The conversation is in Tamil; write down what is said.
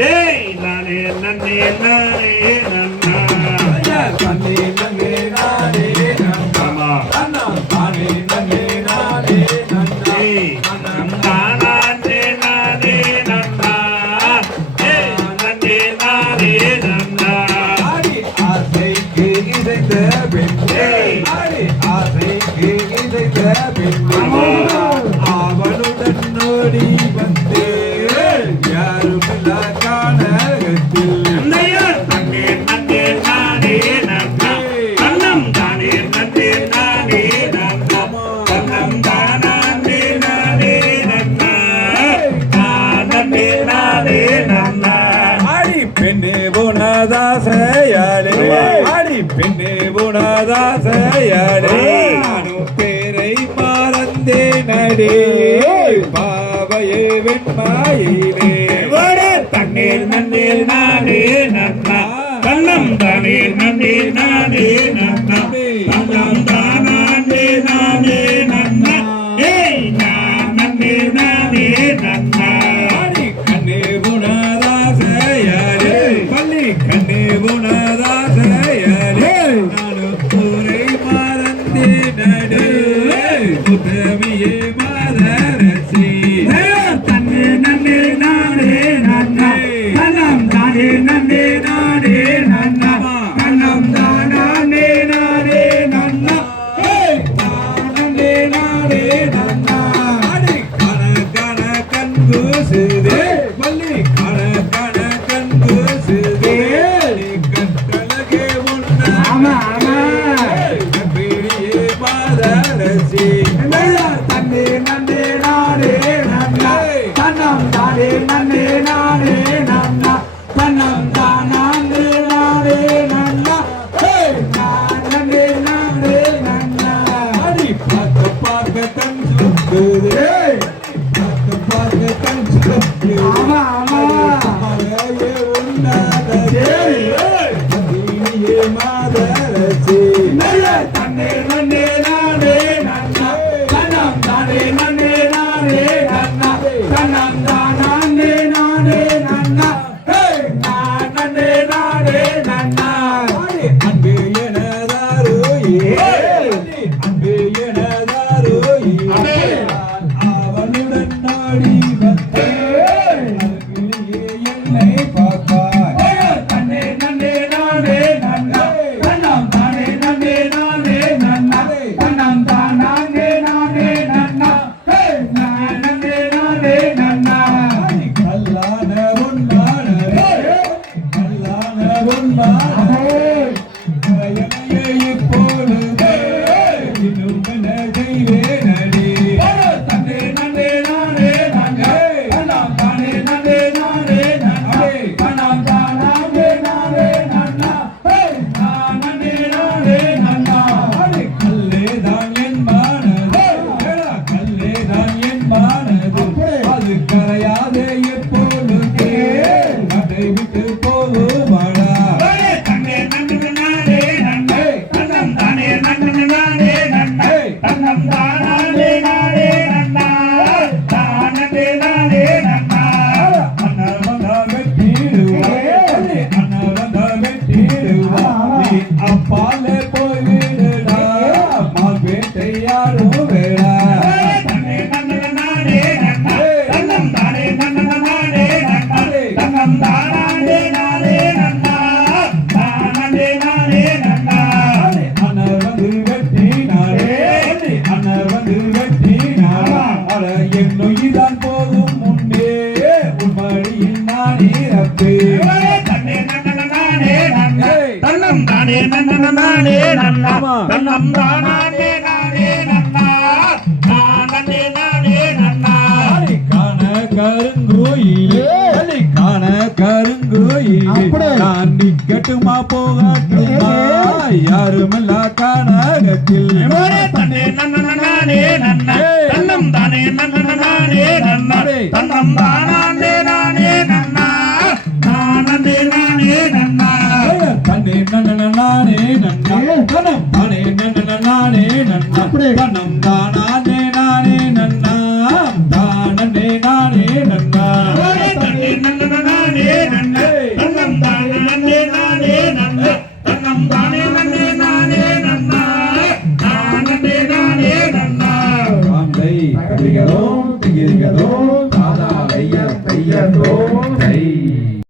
ஏய் நானே நன்னே நானே நன்னா. கண்ணே நன்னே நானே நன்னா. நானே. குணதாசையாளே அடி பெண்ணே குணதாசையாளே நானும் பேரை மறந்தே நடே பாவையே வெண்மாயிலே. தண்ணீர் நன்னீர் நானே நன்னா. கண்ணம் தானே நன்னீர் நானே நன்னா. முனதா Yeah, my dad. நானே நன்னா. நன்னம் தானே யாருமில்லா காணகத்தில்? நானே நன்னா. கணம் நானே நன்ன நானே நன்ன. அப்படியே. கணம் தானானே நானே நன்னா. தானே நானே நன்னா. தன்னே நன்ன நானே நன்ன. கணம் தானானே நானே நன்ன. கணம் தானே நன்னே நானே நன்னா. தானே நானே நன்னா. காந்தை திரிகதோ திரிகதோ